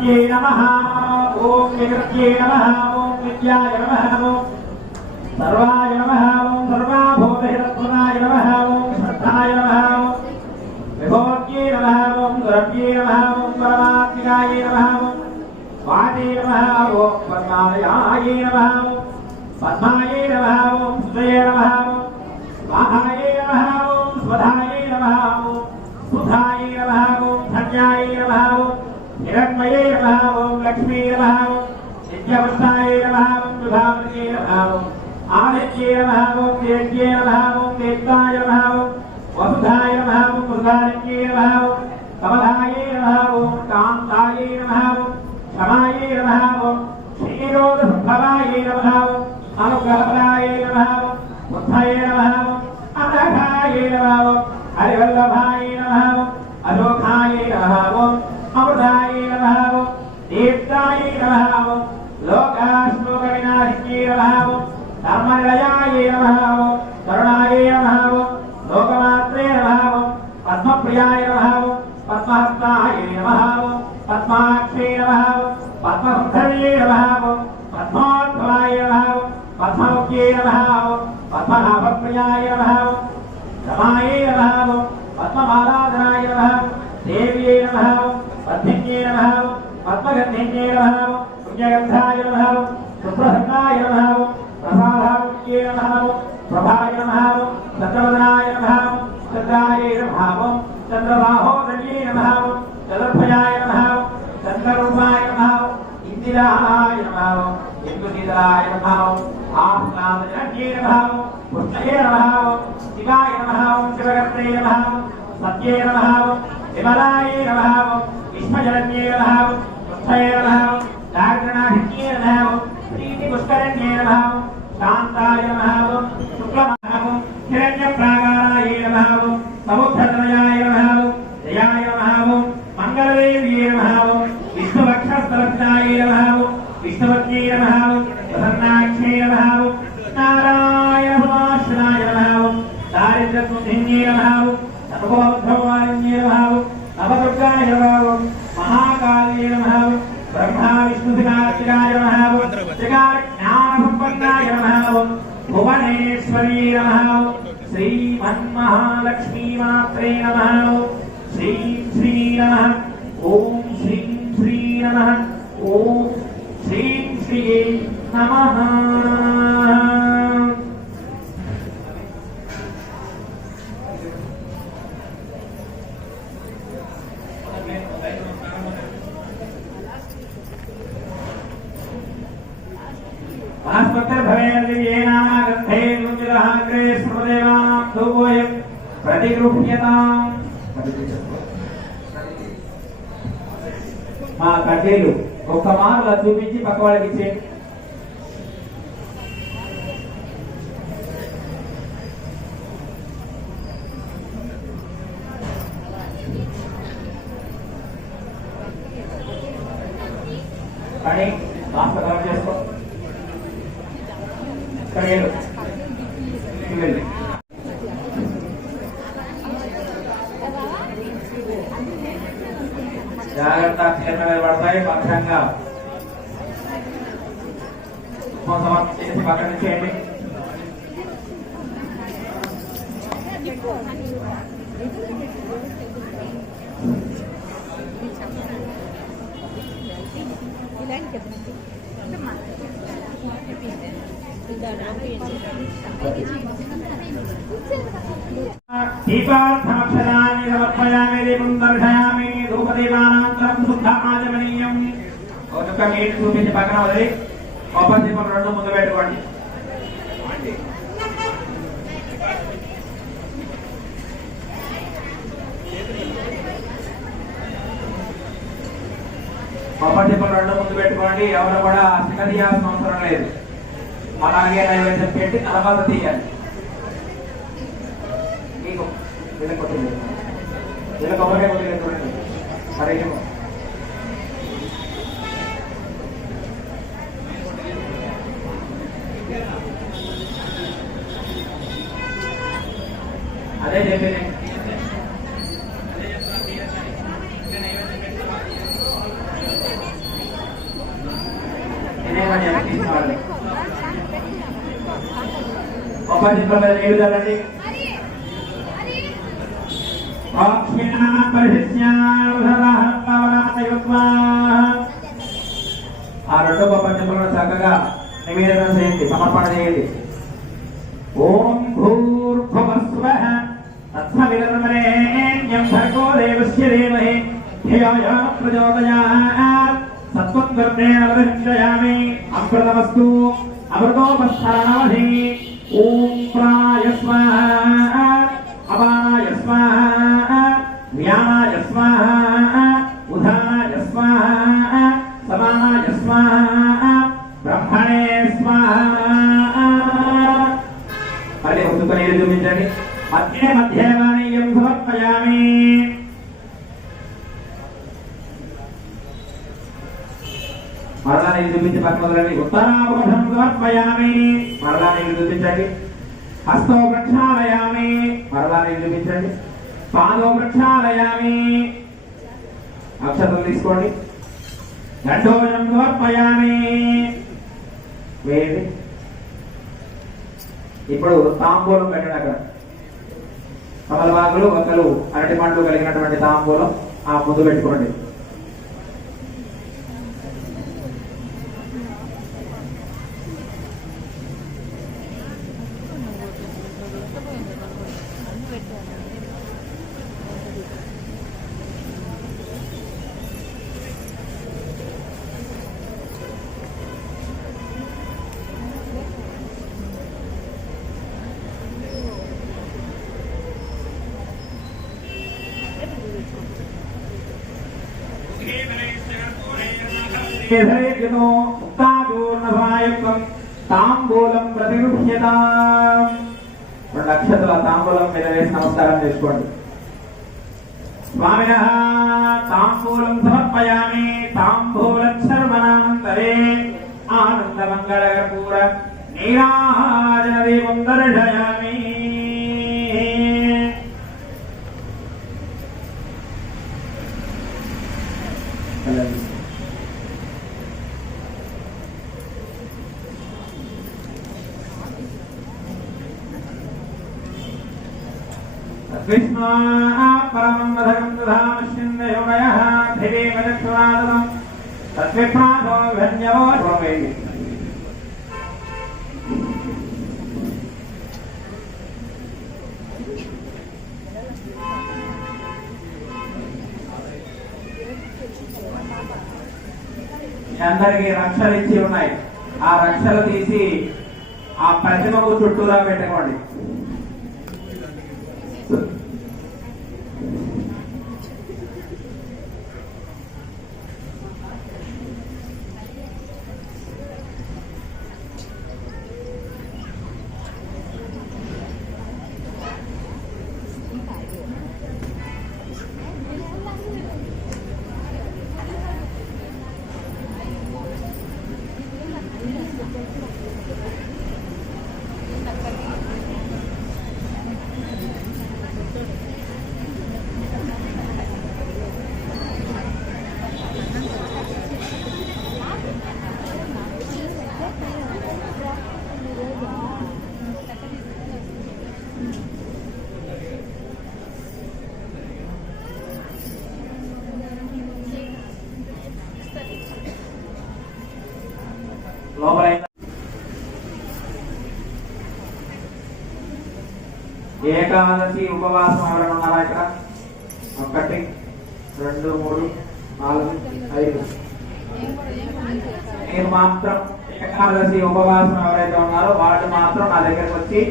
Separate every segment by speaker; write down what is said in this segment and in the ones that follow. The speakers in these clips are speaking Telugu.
Speaker 1: ह्रीं भगवत्यै नमः ॐ विकृत्यै नमः ॐ विद्याय नमः ॐ सर्वाय नमः ॐ सर्वाभूतहितत्वनाय नमः ॐ श्रद्धाय नमः ॐ विभोग्ये नमः ॐ दुरव्ये नमः ॐ परमात्मिकाय नमः ॐ वाजे नमः ॐ पद्मालयाय नमः ॐ पद्माय नमः ॐ सुजय नमः ॐ स्वाहाय नमः ॐ स्वधाय नमः ॐ सुधाय नमः ॐ धन्याय नमः ॐ నిరత్మయే భావం లక్ష్మీ భావం విద్యవర్తాయే భావం విభావృతే భావం ఆదిత్యే భావం వేద్యే భావం వేత్తాయ భావం వసుధాయ భావం వృధారిక్యే భావం కమలాయే భావం కాంతాయే భావం క్షమాయే భావం క్షీరోదభవాయే భావం అనుగ్రహపరాయే భావం బుద్ధయే భావం అనఘాయే భావం హరివల్లభాయే భావం అలోకాయే భావం नमः ॐ लोकाश्लोकविनाशिन्ये नमः धर्मनिलयाय नमः करुणाय नमः लोकमात्रे नमः पद्मप्रियाय नमः पद्महस्ताय नमः पद्माक्षे नमः ॐ पद्मसुन्दर्ये नमः पद्मोद्भवाय नमः पद्ममुख्ये नमः पद्मनाभप्रियाय नमः रमाय नमः पद्ममालाधनाय नमः देव्ये नमः पद्मिन्ये नमः पद्मगन्धिन्ये नमः పుణ్యగంధాయ నమ సుప్రసన్నాయ నమ ప్రసాదాయ నమ ప్రభాయ నమ సకలనాయ నమ చంద్రాయ నమ చంద్రబాహోదర్యే నమ చంద్రభుజాయ నమ చంద్రరూపాయ నమ ఇందిరాయ నమ ఇంద్రుశీతలాయ నమ ఆహ్లాదజన్యే నమ పుష్ణయే నమ శివాయ నమ శివగత్రే నమ సత్యే నమ విమలాయ నమ విష్మజలన్యే నమ కృష్ణయే నమ దాక్షిణాభిజ్ఞే నమ ప్రీతి పుష్కరణ్యే నమ శాంతాయ నమ శుక్లమహం హిరణ్య ప్రాగారాయ నమ సముద్ర नमः ॐ श्रीमन्महालक्ष्मीमात्रे नमः ॐ श्रीं श्री नमः ॐ श्रीं श्री नमः ॐ श्रीं श्रिये नमः విగ్రహాగ్రే సర్వదేవానాం మా కడ్డీలు ఒక్క మార్ల చూపించి పక్క వాళ్ళకి ఇచ్చేయండి కానీ కాస్త కవర్ చేసుకో. వెళ్ళి జాగ్రత్త క్షేత్రం పడతాయి భద్రంగా. సమర్పణ చేసి పక్కన చేయండి. ఇలాంటి దీపార్థమక్షరాన్ని సమర్పయామి దీపం దర్శయామి ధూపదీపానంతరం శుద్ధ ఆచమనీయం ఒక నీటి చూపించి పక్కన వదిలి కొబ్బరి దీపం రెండు ముందు పెట్టుకోండి కొబ్బరి దీపం రెండు ముందు పెట్టుకోండి ఎవరు కూడా శిఖ అవసరం లేదు. అలాగే నైవేద్యం పెట్టి తర్వాత తీయండి మీకు వెళ్ళకొట్టలేదు వెళ్ళకొమ్మనే కొట్టలేదు సరే అదే చెప్పేది. నేనేమని అనిపించిన చెట్ల మీద నీళ్ళు చల్లండి ఆ రెండు చెప్పులను చక్కగా నివేదన చేయండి సమర్పణ చేయండి. ఓం భూర్భువస్వ తత్సవితమరేణ్యం భర్గో దేవస్య ప్రచోదయాత్. అమృతమస్తు. అమృతోపస్థానమధి ఓం ప్రాయ స్వాహ అపాయ స్వాహ వ్యాయ స్వాహ ఉదాయ స్వాహ సమాయ స్వాహ బ్రహ్మణే స్వాహ అదే ఒక్క నీరు చూపించండి మధ్య మధ్యమానీయం సమర్పయామి మరలా నీరు చూపించి పక్కన వదలండి. ఉత్తరాభూషం సమర్పయామి. మరలా నీరు చూపించండి. హస్తో ప్రక్షాళయామి మరలా నీరు చూపించండి. పాదో ప్రక్షాళయామి అక్షతలు తీసుకోండి. దండోజం సమర్పయామి. వేయండి. ఇప్పుడు తాంబూలం పెట్టండి అక్కడ. కమలవాకులు ఒకరు అరటి పండ్లు కలిగినటువంటి తాంబూలం ఆ ముందు పెట్టుకోండి. తాంబూలం ప్రతిగృహ్యత. రెండు అక్షతల తాంబూలం మీద వేసి నమస్కారం చేసుకోండి. స్వామిన తాంబూలం సమర్పయామి తాంబూలం శర్మనానందరే. ఆనందమంగళకర్పూర నీరాజన దీపం దర్శయామి. విష్ణు పరమం వధకం దధామశ్చిందయోగయ ధిరేవ చక్షురాదనం తద్విప్రాసో ధన్యవో అందరికి రక్షలు ఇచ్చి ఉన్నాయి. ఆ రక్షలు తీసి ఆ ప్రతిమకు చుట్టూరా పెట్టుకోండి ఏకాదశి ఉపవాసం ఎవరైనా ఉన్నారా ఇక్కడ? ఒకటి రెండు మూడు నాలుగు ఐదు. మీరు మాత్రం ఏకాదశి ఉపవాసం ఎవరైతే ఉన్నారో వాళ్ళు మాత్రం నా దగ్గరకు వచ్చి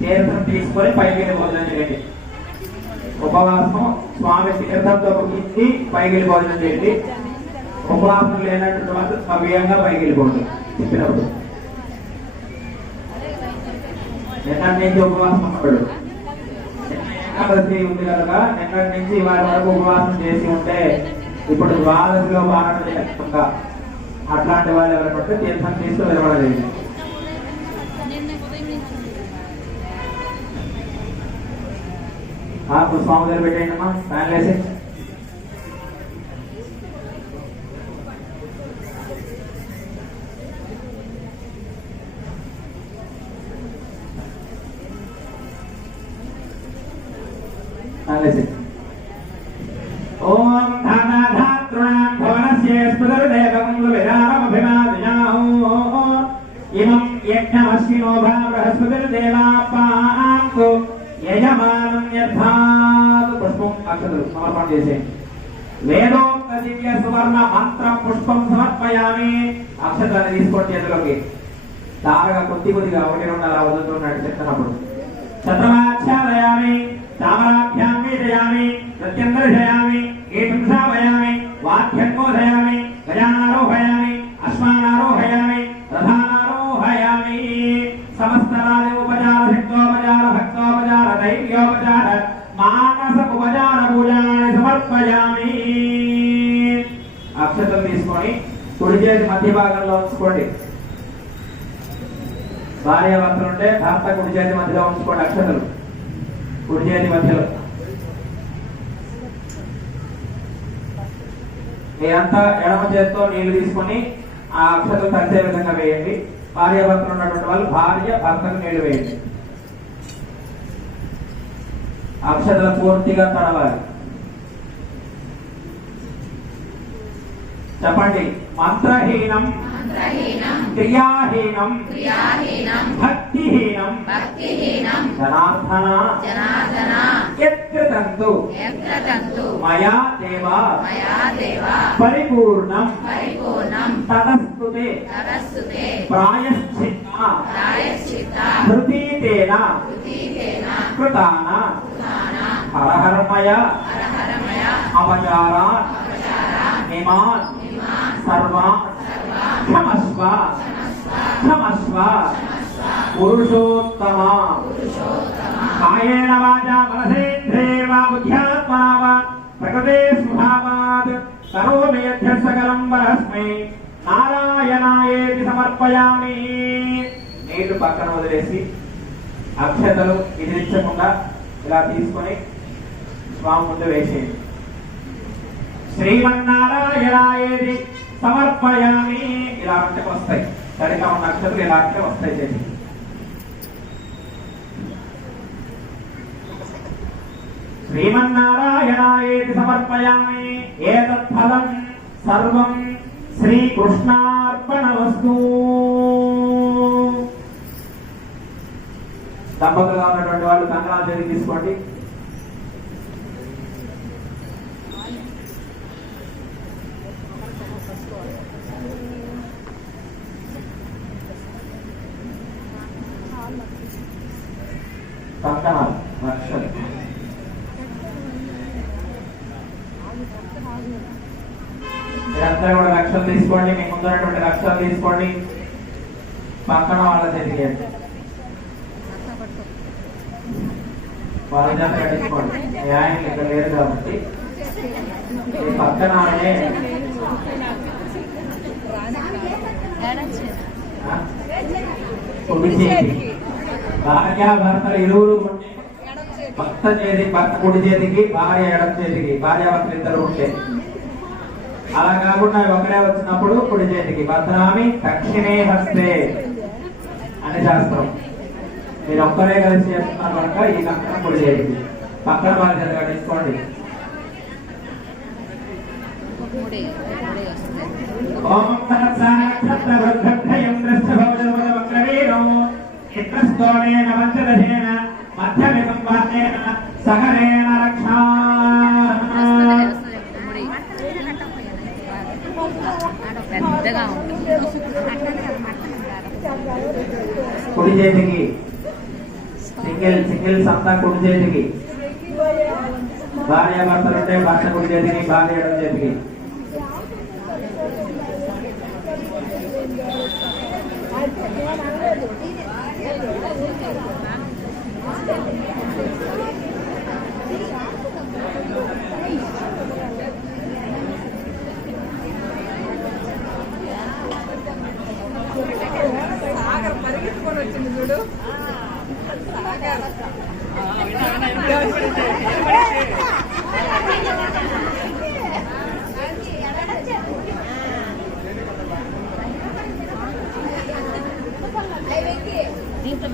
Speaker 1: తీర్థం తీసుకొని పైకి వెళ్ళి భోజనం చేయండి. ఉపవాసం స్వామి తీర్థంతో ముగించి పైకి వెళ్ళి భోజనం చేయండి. ఉపవాసం లేనటువంటి వాళ్ళు సవ్యంగా పైకి వెళ్ళిపోండి. చెప్పినప్పుడు. నిన్నటి నుంచి ఉపవాసం ఉన్నాడు ఏకాదశి ఉంది కనుక నిన్నటి నుంచి వారి వరకు ఉపవాసం చేసి ఉంటే ఇప్పుడు ద్వాదశిలో పాలన చేయకుండా అట్లాంటి వాళ్ళు ఎవరైనా తీర్థం తీసుకు వెళ్ళబడలేదు ఇప్పుడు స్వామి దగ్గర పెట్టేయండి అమ్మా ఫ్యాన్ వేసి బృహస్పతిర్దేవాపాంతు యజమానం యథాతు పుష్పం అక్షతలు సమర్పణ చేసేయండి వేదోక్త దివ్య సువర్ణ మంత్రం పుష్పం సమర్పయామి. అక్షరాన్ని తీసుకోండి చేతిలోకి. దారగా కొద్ది కొద్దిగా ఒకటి రెండు అలా వదులుతున్నాడు చెప్తున్నప్పుడు. శతమాధ్యాదయామి తామరాభ్యాం వీడయామి నృత్యం దర్శయామి గీతం శ్రావయామి వాక్యం బోధయామి గజానారోహయామి అశ్వానారోహయామి రథానారోహయామి సమస్త రాజ ఉపచార శక్తోపచార భక్తోపచార దైవ్యోపచార మానస ఉపచార పూజాన్ని సమర్పయామి అక్షతం తీసుకొని కుడి చేతి మధ్య భాగంలో ఉంచుకోండి. భార్య భర్తలు ఉంటే భర్త కుడి చేతి మధ్యలో ఉంచుకోండి అక్షతలు. కుడి చేతి మధ్యలో. మీరంతా ఎడమ చేతితో నీళ్ళు తీసుకొని ఆ అక్షతలు తడిసే విధంగా వేయండి. భార్యాభర్తలు ఉన్నటువంటి వాళ్ళు భార్య భర్తకు నీళ్ళు వేయండి. అక్షతలు పూర్తిగా తడవాలి. చెప్పండి. మంత్రహీనం క్రియాహీనం భక్తిహీనం
Speaker 2: భక్తిహీనం
Speaker 1: జనార్దన
Speaker 2: యత్రతంతు
Speaker 1: మయా దేవ
Speaker 2: మయా దేవ
Speaker 1: పరిపూర్ణం
Speaker 2: పరిపూర్ణం
Speaker 1: తదస్తుతే ప్రాయశ్చిత్త కృతీతేన కృతాన
Speaker 2: కృతాన
Speaker 1: హరహరమయ అపచారా ఇమాన్ సర్వా
Speaker 2: సర్వ
Speaker 1: క్షమస్వ
Speaker 2: క్షమస్వ
Speaker 1: పురుషోత్తమ
Speaker 2: కాయేణ
Speaker 1: కాయేన వాచా మనసేంద్రియర్వా బుద్ధ్యాత్మనా వా ప్రకృతే స్వభావాత్ సర్వమేధ్య సకలం వరస్మై నారాయణాయేతి సమర్పయామి నీళ్ళు పక్కన వదిలేసి అక్షతలు ఎదిరించకుండా ఇలా తీసుకొని స్వామి ముందు వేసేయండి. శ్రీమన్నారాయణాయేది సమర్పయామి. ఇలా అంటే వస్తాయి. తడిగా ఉన్న అక్షతలు ఇలా అంటే వస్తాయి చెప్పి. శ్రీమన్నారాయణాయేది సమర్పయామి. ఏతత్ ఫలం సర్వం శ్రీకృష్ణార్పణవస్తు దంపతులుగా ఉన్నటువంటి వాళ్ళు కంకణాలు తీసుకోండి కంకణాలు రక్షలు మీరందరూ కూడా లక్షలు తీసుకోండి మీ ముందున్నటువంటి లక్షలు తీసుకోండి. పక్కన వాళ్ళ చేతికి వాళ్ళ చేత కట్టించుకోండి ఆయన ఇక్కడ లేరు కాబట్టి. పక్కన ఆమె, భార్య భర్తలు ఇరువురు ఉంటే భర్త చేతి భర్త కుడి చేతికి భార్య ఎడం చేతికి భార్య భర్తలు ఇద్దరు ఉంటే అలా కాకుండా ఒకడే వచ్చినప్పుడు కుడి చేతికి. భద్రామి దక్షిణే హస్తే అని శాస్త్రం. మీరు ఒక్కరే కలిసి చేస్తున్నారు కనుక ఈ కక్కన కుడి చేతికి. పక్కన వాళ్ళ చేత కట్టించుకోండి ఓం సహరేణ రక్షా.
Speaker 2: పెద్దగా ఉంటుంది
Speaker 1: కుడి చేతికి సింగిల్ సింగిల్స్ అంతా కుడి చేతికి భార్య భర్తలుంటే భర్త కుడి చేతికి భార్య ఎడం చేతికి
Speaker 3: సాగర్ వచ్చింది చూడు. సాగర్
Speaker 2: దీంట్లో